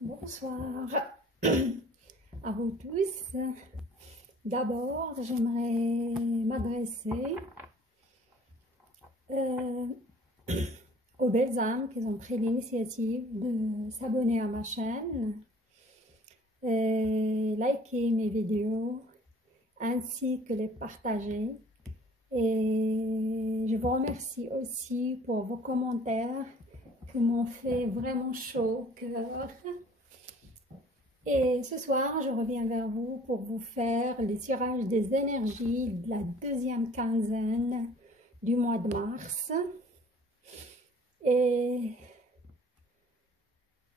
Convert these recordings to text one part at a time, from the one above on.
Bonsoir à vous tous. D'abord, j'aimerais m'adresser aux belles âmes qui ont pris l'initiative de s'abonner à ma chaîne, liker mes vidéos, ainsi que les partager. Et je vous remercie aussi pour vos commentaires qui m'ont fait vraiment chaud au cœur. Et ce soir, je reviens vers vous pour vous faire les tirages des énergies de la deuxième quinzaine du mois de mars. Et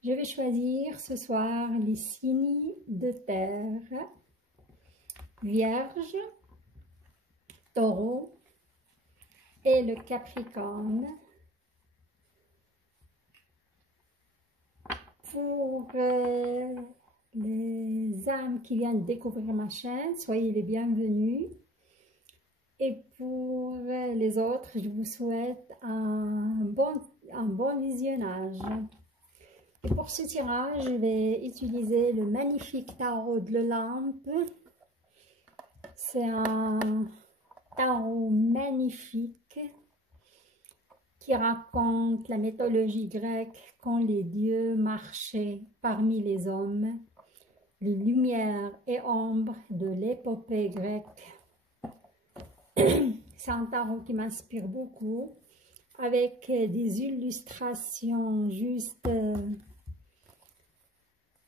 je vais choisir ce soir les signes de terre: Vierge, Taureau et le Capricorne. Pour les âmes qui viennent découvrir ma chaîne, soyez les bienvenus. Et pour les autres, je vous souhaite un bon visionnage. Et pour ce tirage, je vais utiliser le magnifique tarot de l'Olympe. C'est un tarot magnifique qui raconte la mythologie grecque quand les dieux marchaient parmi les hommes, les lumières et ombres de l'épopée grecque. C'est un tarot qui m'inspire beaucoup, avec des illustrations juste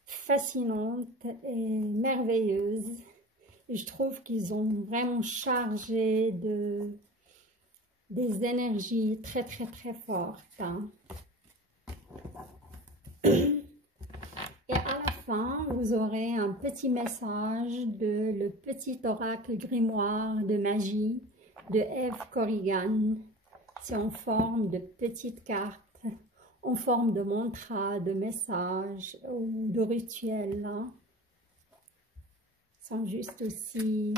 fascinantes et merveilleuses. Et je trouve qu'ils ont vraiment chargé des énergies très fortes. Hein. Et à la fin, vous aurez un petit message de le petit oracle grimoire de magie de Eve Corrigan. C'est en forme de petites cartes, en forme de mantra, de messages ou de rituels. Hein. Ils sont juste aussi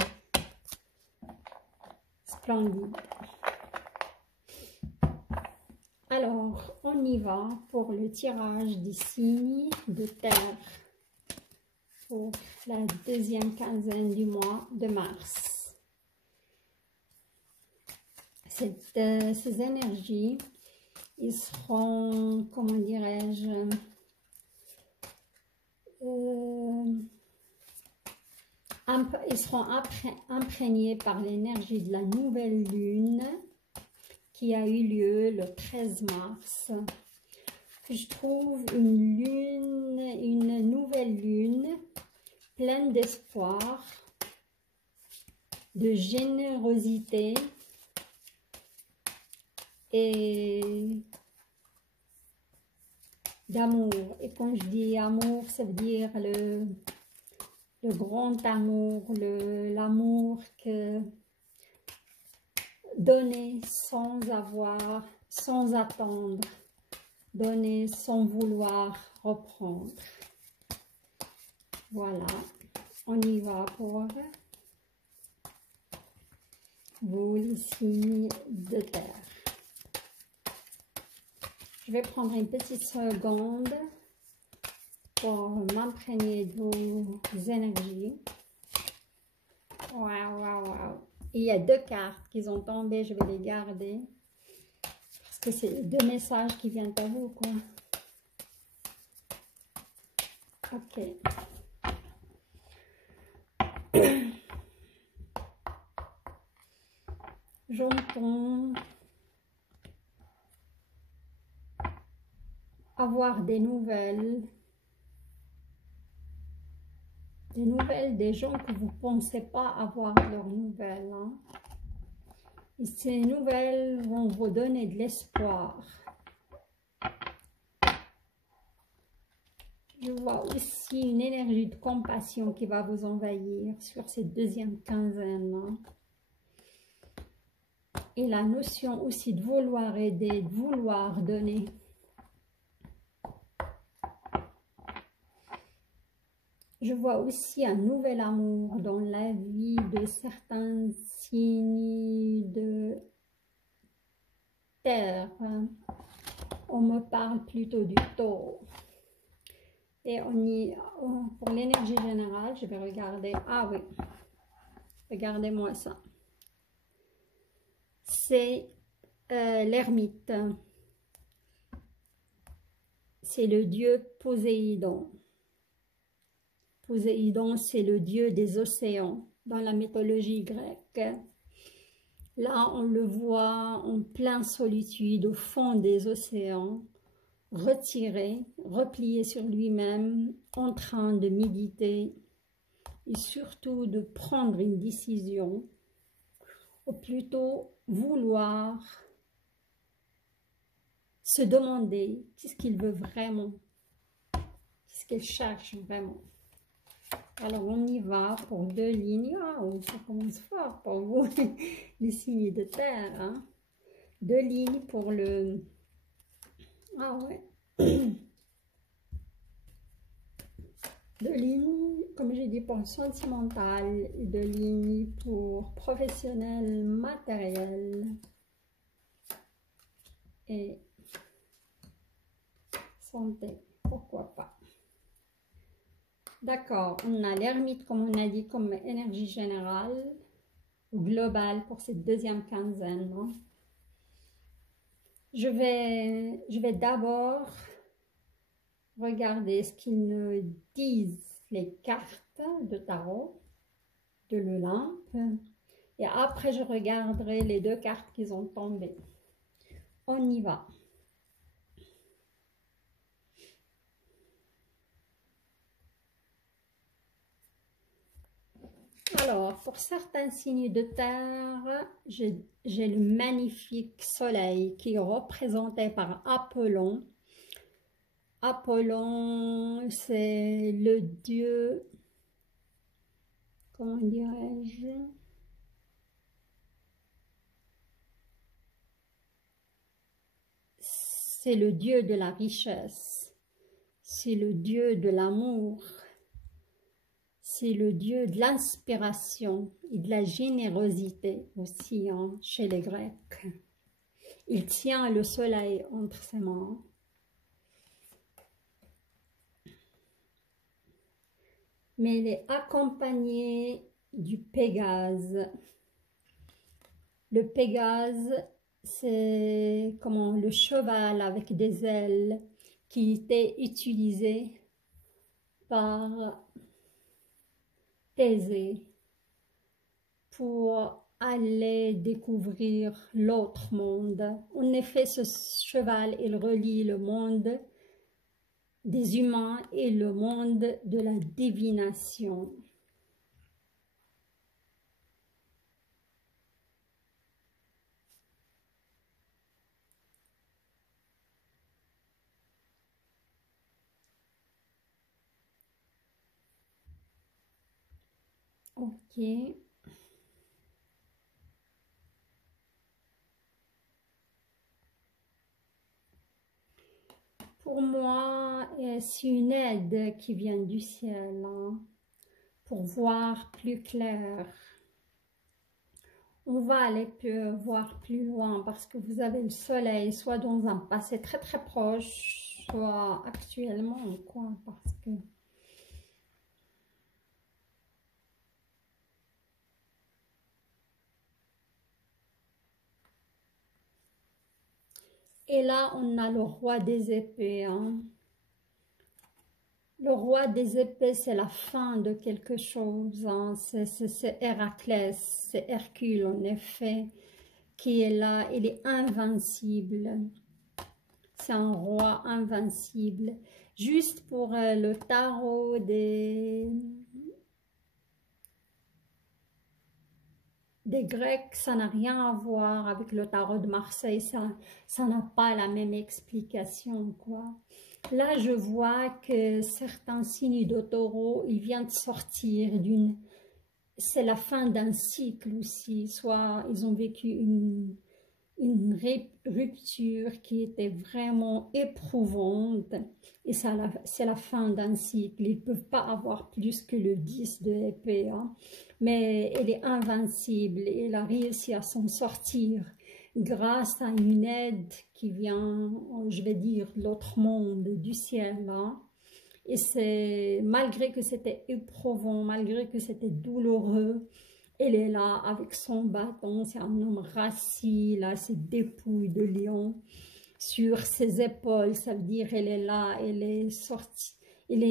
splendides. Alors, on y va pour le tirage des signes de terre pour la deuxième quinzaine du mois de mars. Ces énergies, ils seront, comment dirais-je, ils seront imprégnés par l'énergie de la nouvelle lune qui a eu lieu le 13 mars. Je trouve une nouvelle lune pleine d'espoir, de générosité et d'amour. Et quand je dis amour, ça veut dire le grand amour, l'amour que donner sans avoir, sans attendre, donner sans vouloir reprendre. Voilà, on y va pour vous, les signes de terre. Je vais prendre une petite seconde pour m'imprégner de vos énergies. Waouh. Et il y a deux cartes qui sont tombées, je vais les garder. Parce que c'est deux messages qui viennent à vous, quoi. Ok. J'entends avoir des nouvelles des gens que vous ne pensez pas avoir leurs nouvelles. Hein. Et ces nouvelles vont vous donner de l'espoir. Je vois aussi une énergie de compassion qui va vous envahir sur cette deuxième quinzaine. Hein. Et la notion aussi de vouloir aider, de vouloir donner. Je vois aussi un nouvel amour dans la vie de certains signes de terre. On me parle plutôt du taureau. Et pour l'énergie générale, je vais regarder. Ah oui, regardez-moi ça. C'est l'ermite. C'est le dieu Poséidon. Poséidon, c'est le dieu des océans dans la mythologie grecque. Là, on le voit en pleine solitude au fond des océans, retiré, replié sur lui-même, en train de méditer et surtout de prendre une décision, ou plutôt vouloir se demander qu'est-ce qu'il veut vraiment, qu'est-ce qu'il cherche vraiment. Alors, on y va pour 2 lignes. Ah, ça commence fort pour vous, les signes de terre. Hein? 2 lignes pour le... Ah ouais. 2 lignes, comme j'ai dit, pour le sentimental. Et 2 lignes pour professionnel, matériel. Et santé. Pourquoi pas. D'accord, on a l'ermite, comme on a dit, comme énergie générale ou globale pour cette deuxième quinzaine. Hein. Je vais d'abord regarder ce qu'ils nous disent les cartes de tarot, de l'Olympe. Et après, je regarderai les 2 cartes qui ont tombé. On y va. Alors, pour certains signes de terre, j'ai le magnifique soleil qui est représenté par Apollon. Apollon, c'est le dieu, comment dirais-je? C'est le dieu de la richesse, c'est le dieu de l'amour. C'est le dieu de l'inspiration et de la générosité aussi hein, chez les Grecs. Il tient le soleil entre ses mains. Mais il est accompagné du Pégase. Le Pégase, c'est comment le cheval avec des ailes qui était utilisé par Thésée pour aller découvrir l'autre monde. En effet, ce cheval, il relie le monde des humains et le monde de la divination. Ok. Pour moi, c'est une aide qui vient du ciel hein, pour voir plus clair. On va aller voir plus loin parce que vous avez le soleil soit dans un passé très très proche, soit actuellement quoi, parce que et là, on a le roi des épées. Hein. Le roi des épées, c'est la fin de quelque chose. Hein. C'est Héraclès, c'est Hercule en effet, qui est là. Il est invincible. C'est un roi invincible. Juste pour le tarot des Grecs, ça n'a rien à voir avec le tarot de Marseille, ça n'a pas la même explication, quoi. Là, je vois que certains signes de taureau, ils viennent de sortir d'une... C'est la fin d'un cycle aussi, soit ils ont vécu une rupture qui était vraiment éprouvante et c'est la fin d'un cycle. Ils ne peuvent pas avoir plus que le 10 de épée, hein. Mais elle est invincible et elle a réussi à s'en sortir grâce à une aide qui vient, je vais dire, de l'autre monde, du ciel. Hein. Et c'est malgré que c'était éprouvant, malgré que c'était douloureux, elle est là avec son bâton, c'est un homme rassis, là, ses dépouilles de lion sur ses épaules, ça veut dire elle est là, elle est sortie, elle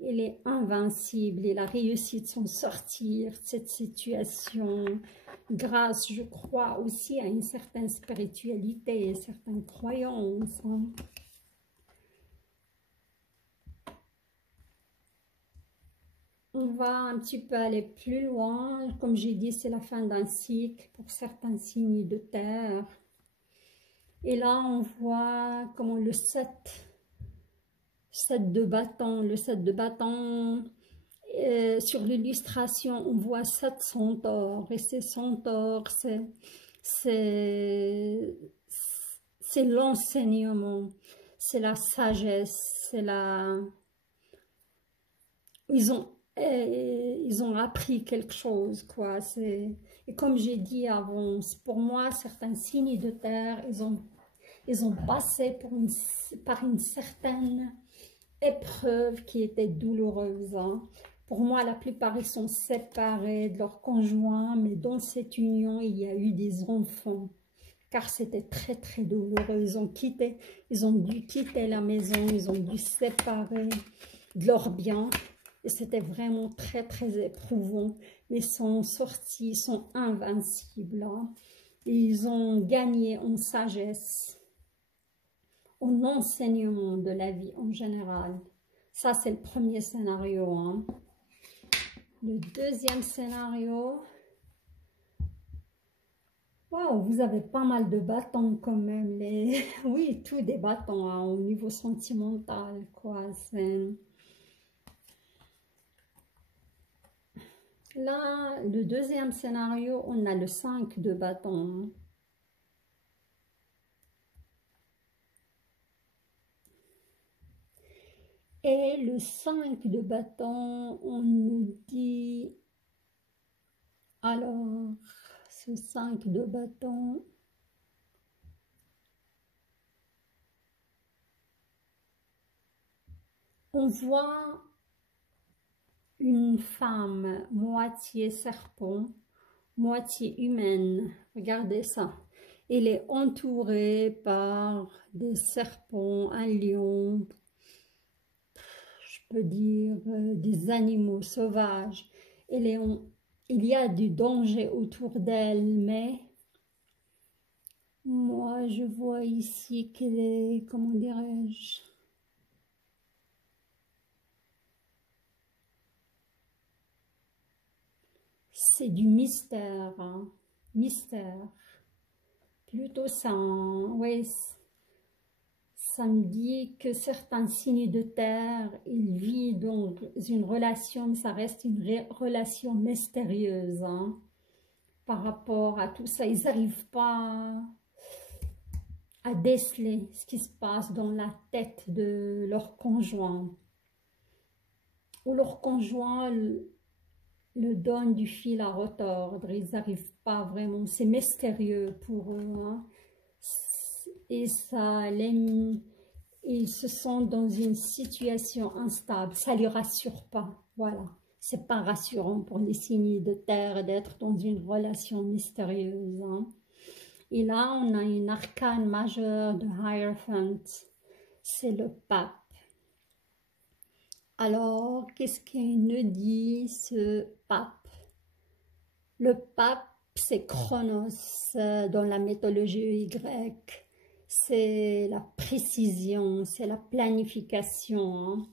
est invincible, il a réussi de s'en sortir de cette situation grâce, je crois, aussi à une certaine spiritualité et certaines croyances. Hein. On va un petit peu aller plus loin. Comme j'ai dit, c'est la fin d'un cycle pour certains signes de terre. Et là, on voit comment le 7 de bâton, sur l'illustration, on voit 7 centaures. Et ces centaures, c'est l'enseignement, c'est la sagesse, c'est la... Ils ont appris quelque chose, quoi. Et comme j'ai dit avant, pour moi, certains signes de terre, ils ont passé par une certaine épreuve qui était douloureuse. Hein. Pour moi, la plupart, ils sont séparés de leur conjoint, mais dans cette union, il y a eu des enfants. Car c'était très, très douloureux. Ils ont dû quitter la maison, ils ont dû se séparer de leurs biens. Et c'était vraiment très, très éprouvant. Mais ils sont sortis, ils sont invincibles. Hein. Et ils ont gagné en sagesse, en enseignement de la vie en général. Ça, c'est le premier scénario. Hein. Le deuxième scénario... Wow, vous avez pas mal de bâtons quand même. Oui, tous des bâtons hein, au niveau sentimental. Quoi. Là, le deuxième scénario, on a le 5 de bâton. Et le 5 de bâton, on nous dit... Alors, ce 5 de bâton... On voit une femme moitié serpent, moitié humaine. Regardez ça. Elle est entourée par des serpents, un lion, je peux dire des animaux sauvages. Il y a du danger autour d'elle, mais moi je vois ici qu'elle est, comment dirais-je, c'est du mystère, hein. Mystère. Plutôt ça, hein. Oui, ça me dit que certains signes de terre, ils vivent dans une relation, mais ça reste une relation mystérieuse, hein, par rapport à tout ça. Ils n'arrivent pas à déceler ce qui se passe dans la tête de leur conjoint. Ou leur conjoint le donne du fil à retordre. Ils n'arrivent pas vraiment, c'est mystérieux pour eux. Hein. Et ça ils se sentent dans une situation instable, ça ne les rassure pas, voilà. C'est pas rassurant pour les signes de terre d'être dans une relation mystérieuse. Hein. Et là, on a une arcane majeure de Hierophant, c'est le pape. Alors, qu'est-ce qu'il nous dit ce pape? Le pape, c'est Chronos dans la mythologie grecque. C'est la précision, c'est la planification. Hein.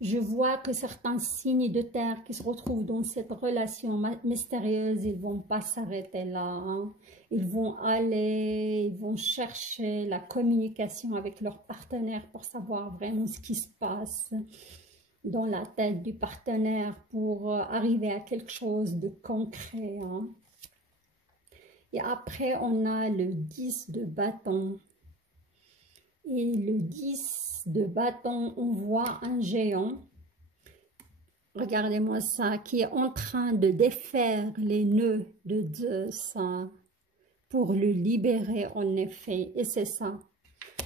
Je vois que certains signes de terre qui se retrouvent dans cette relation mystérieuse, ils ne vont pas s'arrêter là. Hein. Ils vont aller, ils vont chercher la communication avec leur partenaire pour savoir vraiment ce qui se passe dans la tête du partenaire pour arriver à quelque chose de concret. Hein. Et après, on a le 10 de bâton. Et le 10 de bâton, on voit un géant. Regardez-moi ça, qui est en train de défaire les nœuds de Zeus hein, pour le libérer en effet. Et c'est ça.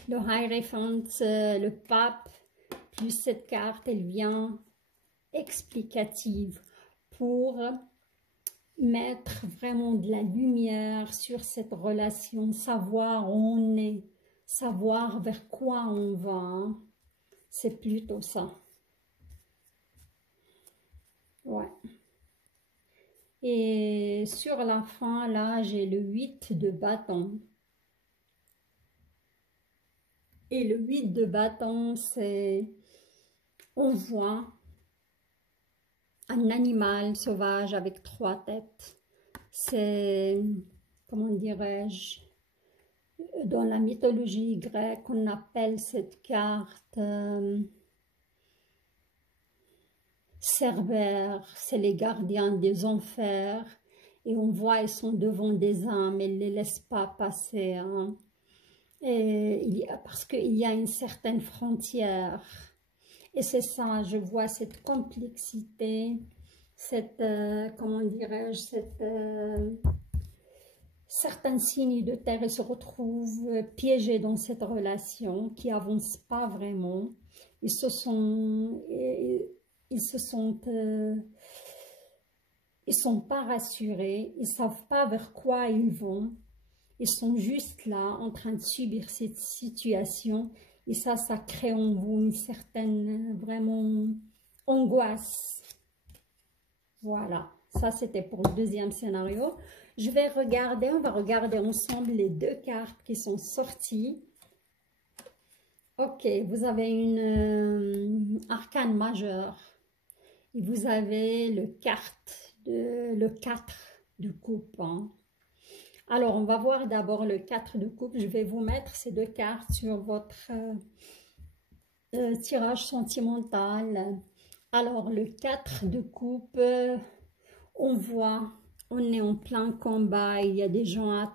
le Hierophant, le pape, plus cette carte, elle vient explicative pour mettre vraiment de la lumière sur cette relation, savoir où on est, savoir vers quoi on va. Hein. C'est plutôt ça. Ouais. Et sur la fin, là, j'ai le 8 de bâton. Et le 8 de bâton, c'est, on voit un animal sauvage avec 3 têtes. C'est, comment dirais-je, dans la mythologie grecque, on appelle cette carte Cerbère, c'est les gardiens des enfers. Et on voit, ils sont devant des âmes, ils ne les laissent pas passer. Hein. Parce qu'il y a une certaine frontière. Et c'est ça, je vois cette complexité, cette, comment dirais-je, certains signes de terre se retrouvent piégés dans cette relation qui n'avance pas vraiment. Ils se sont pas rassurés, ils savent pas vers quoi ils vont. Ils sont juste là en train de subir cette situation. Et ça crée en vous une certaine, vraiment, angoisse. Voilà, ça c'était pour le deuxième scénario. On va regarder ensemble les 2 cartes qui sont sorties. Ok, vous avez une arcane majeure. Et vous avez le 4 de coupe. Hein. Alors, on va voir d'abord le 4 de coupe. Je vais vous mettre ces 2 cartes sur votre tirage sentimental. Alors, le 4 de coupe, on voit, on est en plein combat. Il y a des gens à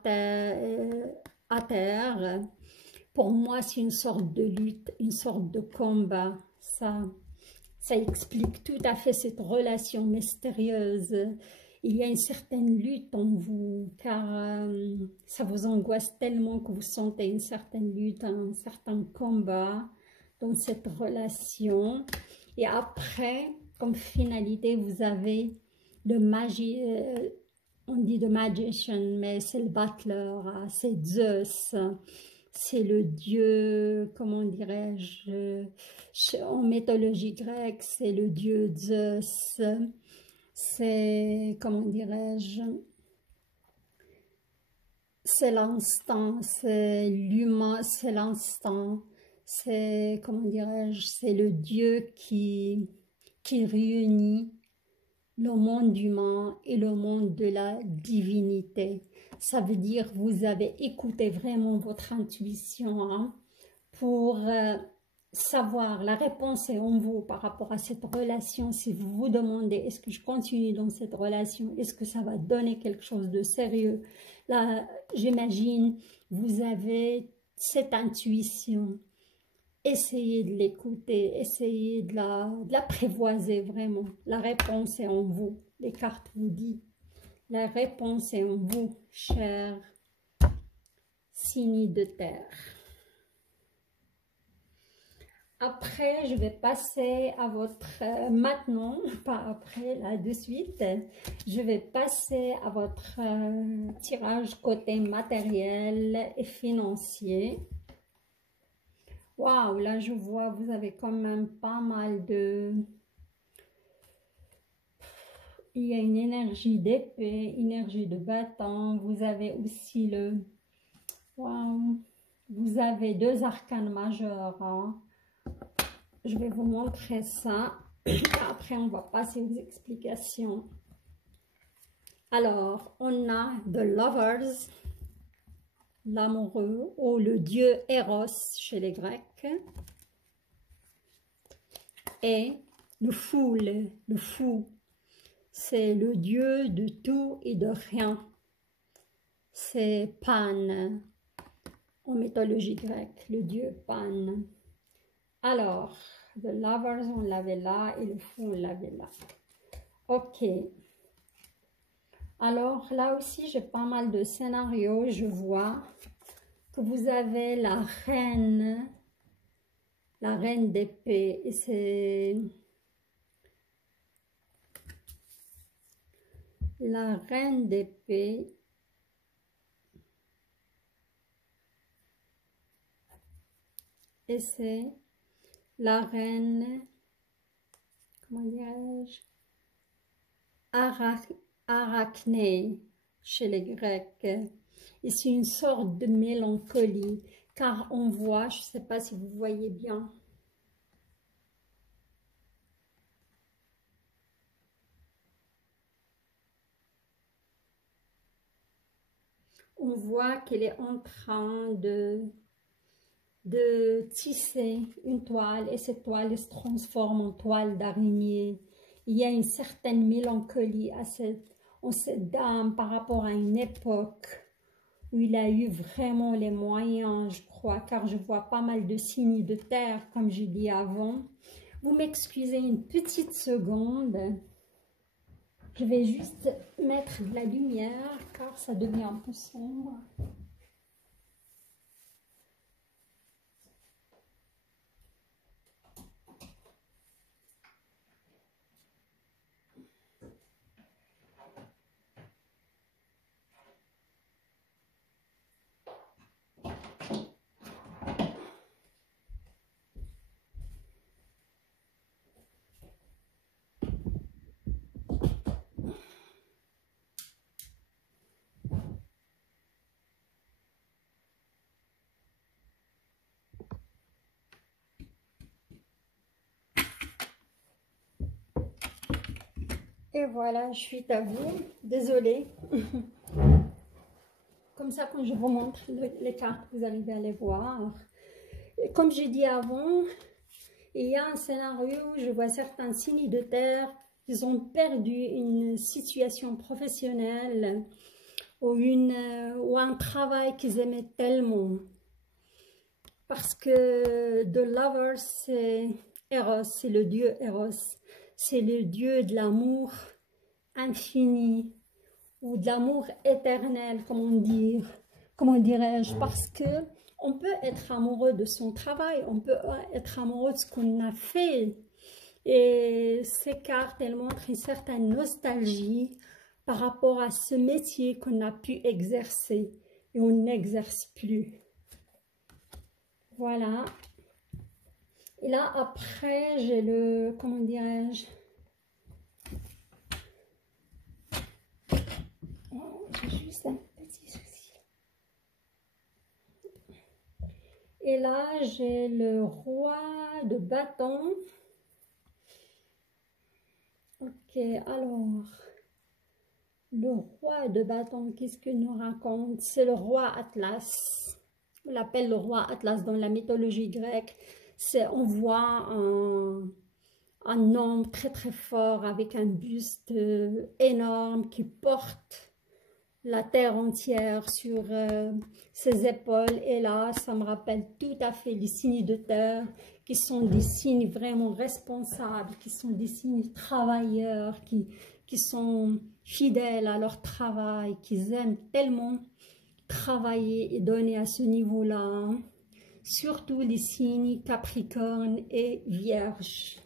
terre. Pour moi, c'est une sorte de lutte, une sorte de combat. Ça explique tout à fait cette relation mystérieuse. Il y a une certaine lutte en vous, car ça vous angoisse tellement que vous sentez une certaine lutte, un certain combat dans cette relation. Et après, comme finalité, vous avez le magie, on dit de magician, mais c'est le battleur, c'est Zeus. C'est le dieu, comment dirais-je, en mythologie grecque, c'est le dieu Zeus. C'est, comment dirais-je, c'est l'instant, c'est l'humain, c'est l'instant, c'est, comment dirais-je, c'est le Dieu qui réunit le monde humain et le monde de la divinité. Ça veut dire que vous avez écouté vraiment votre intuition hein, pour savoir, la réponse est en vous par rapport à cette relation. Si vous vous demandez, est-ce que je continue dans cette relation? Est-ce que ça va donner quelque chose de sérieux? Là, j'imagine, vous avez cette intuition. Essayez de l'écouter, essayez de l'apprivoiser vraiment. La réponse est en vous. Les cartes vous disent, la réponse est en vous, chers signes de terre. Après, je vais passer à votre, maintenant, pas après, là de suite, je vais passer à votre tirage côté matériel et financier. Waouh, là je vois, vous avez quand même pas mal de... Il y a une énergie d'épée, énergie de bâton, vous avez aussi le... Waouh, vous avez 2 arcanes majeurs, hein. Je vais vous montrer ça. Après, on va passer aux explications. Alors, on a The Lovers, l'amoureux, ou le dieu Eros chez les Grecs. Et le fou, c'est le dieu de tout et de rien. C'est Pan, en mythologie grecque, le dieu Pan. Alors, The Lovers, on l'avait là, et le fou, on l'avait là. Ok. Alors, là aussi, j'ai pas mal de scénarios. Je vois que vous avez la reine d'épée, et c'est la reine d'épée. Et c'est la reine, comment dirais-je, Arachné chez les Grecs. Et c'est une sorte de mélancolie, car on voit, je ne sais pas si vous voyez bien, on voit qu'elle est en train de tisser une toile, et cette toile se transforme en toile d'araignée. Il y a une certaine mélancolie en cette dame par rapport à une époque où il a eu vraiment les moyens, je crois, car je vois pas mal de signes de terre, comme j'ai dit avant. Vous m'excusez une petite seconde. Je vais juste mettre de la lumière, car ça devient un peu sombre. Et voilà, je suis à vous. Désolée. Comme ça, quand je vous montre les cartes, vous arrivez à les voir. Et comme j'ai dit avant, il y a un scénario où je vois certains signes de terre qui ont perdu une situation professionnelle ou un travail qu'ils aimaient tellement. Parce que The Lover, c'est Eros, c'est le dieu Eros. C'est le dieu de l'amour infini ou de l'amour éternel, comment dirais-je, parce que on peut être amoureux de son travail, on peut être amoureux de ce qu'on a fait. Et ces cartes, elles montrent une certaine nostalgie par rapport à ce métier qu'on a pu exercer et on n'exerce plus. Voilà. Et là, après, j'ai le, comment dirais-je, j'ai juste un petit souci. Et là, j'ai le roi de bâton. Ok, alors, le roi de bâton, qu'est-ce qu'il nous raconte? C'est le roi Atlas. On l'appelle le roi Atlas dans la mythologie grecque. On voit un homme très très fort avec un buste énorme qui porte la terre entière sur ses épaules. Et là, ça me rappelle tout à fait les signes de terre qui sont des signes vraiment responsables, qui sont des signes travailleurs, qui sont fidèles à leur travail, qui aiment tellement travailler et donner à ce niveau-là. Surtout les signes Capricorne et Vierge.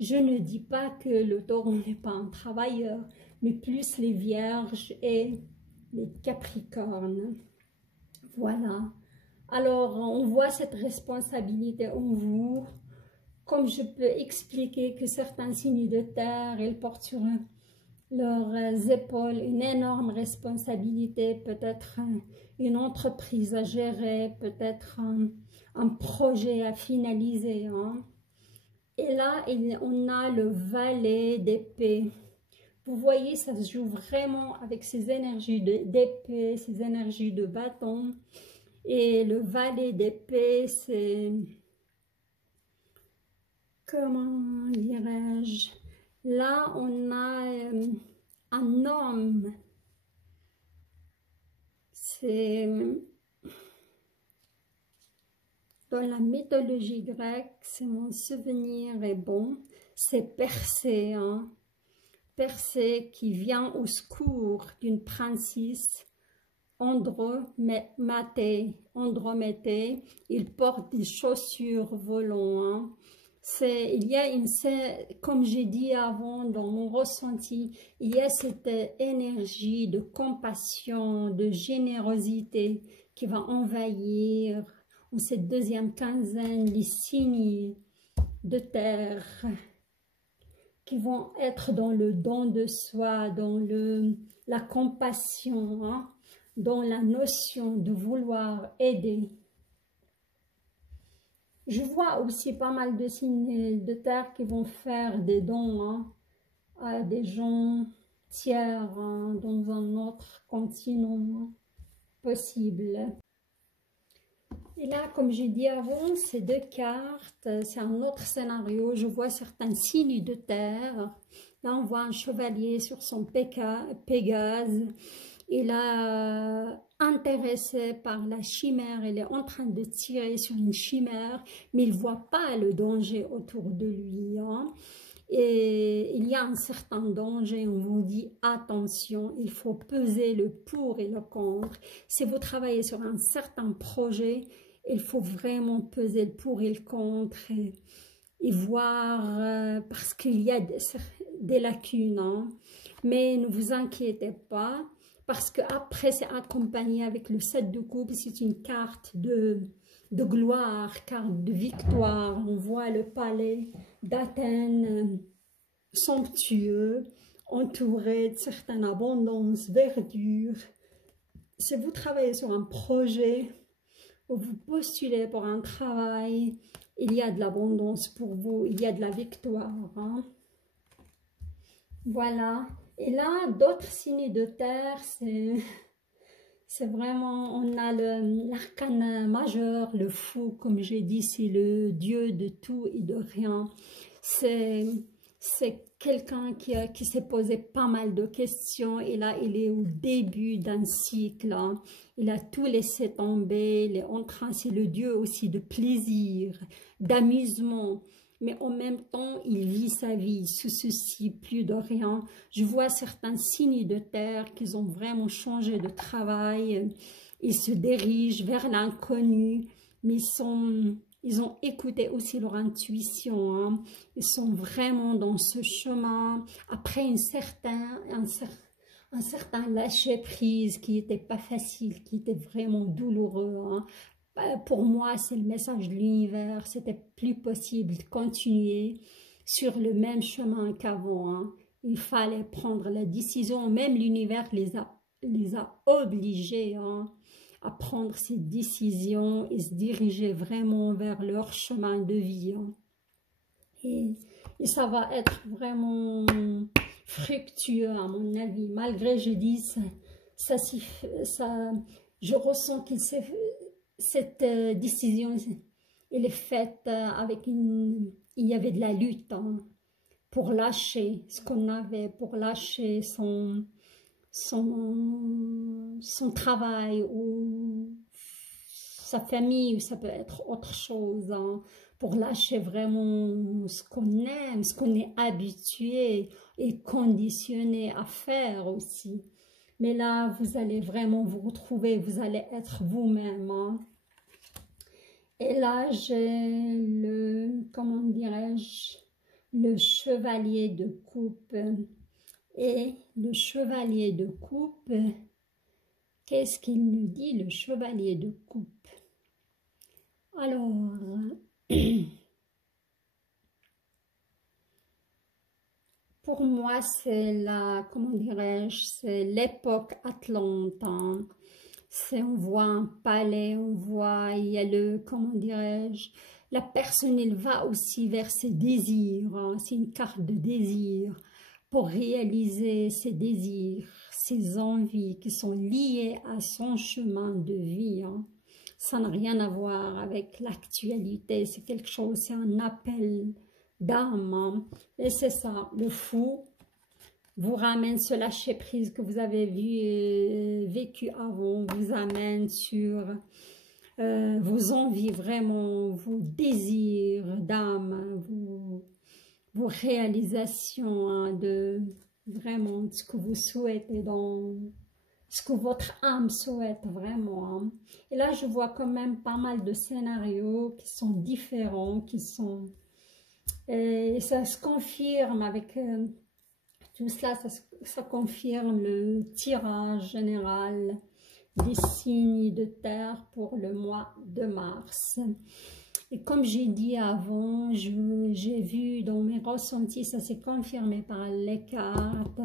Je ne dis pas que le taureau n'est pas un travailleur, mais plus les Vierges et les Capricornes. Voilà. Alors, on voit cette responsabilité en vous. Comme je peux expliquer que certains signes de terre, ils portent sur leurs épaules une énorme responsabilité, peut-être une entreprise à gérer, peut-être un projet à finaliser. Hein. Et là, on a le valet d'épée. Vous voyez, ça se joue vraiment avec ces énergies d'épée, ces énergies de bâton. Et le valet d'épée, c'est, comment dirais-je, là, on a un homme. C'est dans la mythologie grecque, si mon souvenir est bon, c'est Persée, Persée qui vient au secours d'une princesse Andromété. Il porte des chaussures volant. Hein. Il y a comme j'ai dit avant dans mon ressenti, il y a cette énergie de compassion, de générosité qui va envahir en cette deuxième quinzaine les signes de terre qui vont être dans le don de soi, dans la compassion, hein, dans la notion de vouloir aider. Je vois aussi pas mal de signes de terre qui vont faire des dons hein, à des gens tiers hein, dans un autre continent possible. Et là, comme j'ai dit avant, ces deux cartes, c'est un autre scénario. Je vois certains signes de terre. Là, on voit un chevalier sur son Pégase. Il est intéressé par la chimère. Il est en train de tirer sur une chimère, mais il ne voit pas le danger autour de lui. Hein. Et il y a un certain danger, on vous dit attention, il faut peser le pour et le contre. Si vous travaillez sur un certain projet, il faut vraiment peser le pour et le contre et voir, parce qu'il y a des lacunes. Hein. Mais ne vous inquiétez pas, parce qu'après c'est accompagné avec le 7 de coupe, c'est une carte de gloire, carte de victoire. On voit le palais d'Athènes somptueux, entouré de certaines abondances, verdure. Si vous travaillez sur un projet, ou vous postulez pour un travail, il y a de l'abondance pour vous, il y a de la victoire. Hein. Voilà. Et là, d'autres signes de terre, c'est vraiment, on a l'arcane majeur, le fou, comme j'ai dit, c'est le dieu de tout et de rien. C'est quelqu'un qui s'est posé pas mal de questions et là, il est au début d'un cycle. Hein. Il a tout laissé tomber, il est en train, c'est le dieu aussi de plaisir, d'amusement. Mais en même temps, il vit sa vie, il se soucie plus de rien. Je vois certains signes de terre qui ont vraiment changé de travail. Ils se dirigent vers l'inconnu, mais ils ont écouté aussi leur intuition. Hein. Ils sont vraiment dans ce chemin. Après un certain lâcher-prise qui n'était pas facile, qui était vraiment douloureux. Hein. Pour moi, c'est le message de l'univers, c'était plus possible de continuer sur le même chemin qu'avant. Hein. Il fallait prendre la décision, même l'univers les a obligés hein, à prendre ces décisions et se diriger vraiment vers leur chemin de vie. Hein. Et ça va être vraiment fructueux à mon avis, malgré, je dis, je ressens qu'il s'est... Cette décision, elle est faite avec il y avait de la lutte hein, pour lâcher ce qu'on avait, pour lâcher son travail ou sa famille, ou ça peut être autre chose, hein, pour lâcher vraiment ce qu'on aime, ce qu'on est habitué et conditionné à faire aussi. Mais là, vous allez vraiment vous retrouver, vous allez être vous-même. Hein. Et là, j'ai comment dirais-je, le chevalier de coupe. Et le chevalier de coupe, qu'est-ce qu'il nous dit, le chevalier de coupe? Alors, pour moi, c'est comment dirais-je, c'est l'époque Atlante. Hein. On voit un palais, on voit, il y a comment dirais-je, la personne, elle va aussi vers ses désirs. Hein. C'est une carte de désir pour réaliser ses désirs, ses envies qui sont liées à son chemin de vie. Hein. Ça n'a rien à voir avec l'actualité, c'est quelque chose, c'est un appel d'âme. Hein. Et c'est ça, le fou vous ramène ce lâcher-prise que vous avez vécu avant, vous amène sur vos envies vraiment, vos désirs d'âme, vos réalisations hein, de vraiment ce que vous souhaitez dans ce que votre âme souhaite vraiment. Hein. Et là, je vois quand même pas mal de scénarios qui sont différents, qui sont... Et ça se confirme avec tout cela, ça confirme le tirage général des signes de terre pour le mois de mars. Et comme j'ai dit avant, j'ai vu dans mes ressentis, ça s'est confirmé par les cartes.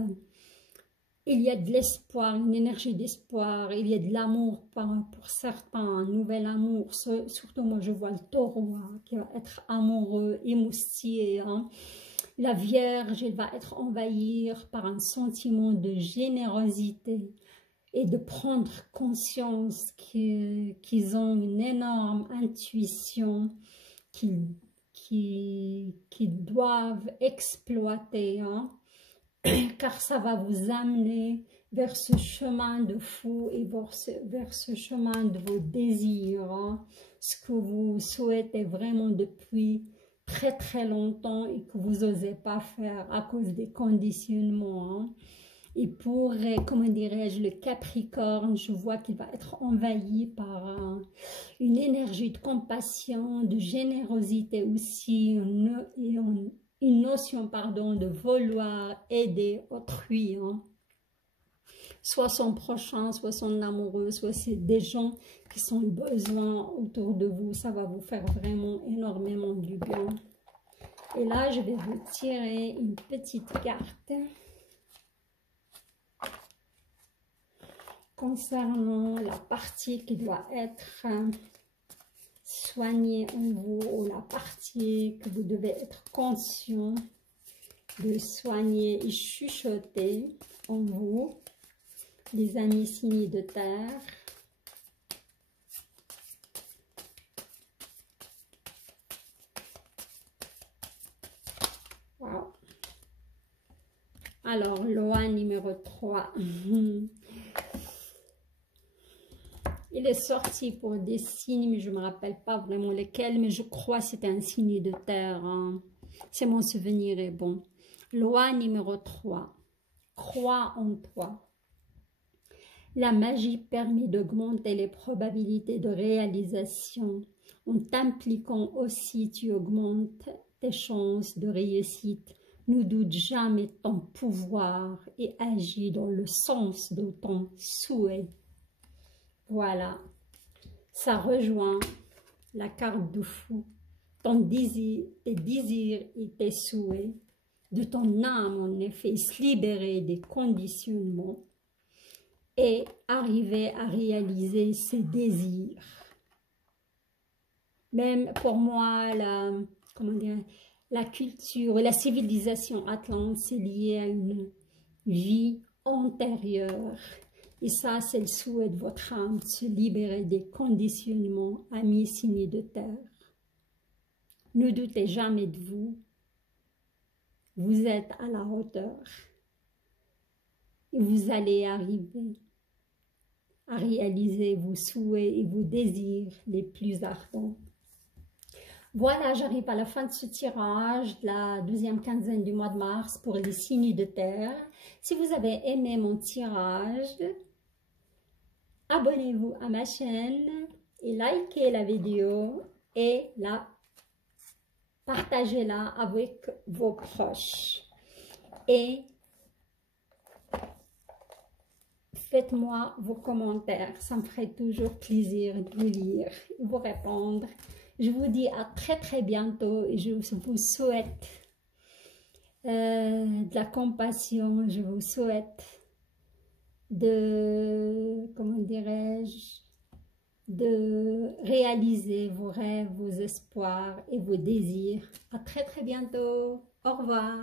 Il y a de l'espoir, une énergie d'espoir, il y a de l'amour pour certains, un nouvel amour. Surtout moi je vois le taureau hein, qui va être amoureux, émoustillé. Hein. La Vierge, elle va être envahie par un sentiment de générosité et de prendre conscience qu'ils ont une énorme intuition qu'ils doivent exploiter. Hein. Car ça va vous amener vers ce chemin de fou et vers ce chemin de vos désirs, hein, ce que vous souhaitez vraiment depuis très très longtemps et que vous n'osez pas faire à cause des conditionnements. Hein. Et pour, comment dirais-je, le Capricorne, je vois qu'il va être envahi par une énergie de compassion, de générosité aussi, une notion, pardon, de vouloir aider autrui, hein. Soit son prochain, soit son amoureux, soit c'est des gens qui sont besoin autour de vous. Ça va vous faire vraiment énormément du bien. Et là, je vais vous tirer une petite carte concernant la partie qui doit être soignée en vous, ou la partie que vous devez être conscient de soigner et chuchoter en vous, les amis signes de terre. Wow. Alors, loi numéro 3. Il est sorti pour des signes, mais je ne me rappelle pas vraiment lesquels, mais je crois que c'était un signe de terre. Hein. C'est mon souvenir est bon. Loi numéro 3. Crois en toi. La magie permet d'augmenter les probabilités de réalisation. En t'impliquant aussi, tu augmentes tes chances de réussite. Ne doute jamais de ton pouvoir et agis dans le sens de ton souhait. Voilà, ça rejoint la carte du fou, ton désir, tes désirs et tes souhaits, de ton âme en effet, se libérer des conditionnements et arriver à réaliser ses désirs. Même pour moi, la culture, la civilisation atlante, c'est lié à une vie antérieure. Et ça, c'est le souhait de votre âme, de se libérer des conditionnements, amis signés de terre. Ne doutez jamais de vous. Vous êtes à la hauteur. Et vous allez arriver à réaliser vos souhaits et vos désirs les plus ardents. Voilà, j'arrive à la fin de ce tirage de la 12e quinzaine du mois de mars pour les signes de terre. Si vous avez aimé mon tirage, abonnez-vous à ma chaîne et likez la vidéo et partagez-la avec vos proches. Et faites-moi vos commentaires, ça me ferait toujours plaisir de vous lire et vous répondre. Je vous dis à très très bientôt et je vous souhaite de la compassion, je vous souhaite de, comment dirais-je, de réaliser vos rêves, vos espoirs et vos désirs. À très très bientôt. Au revoir.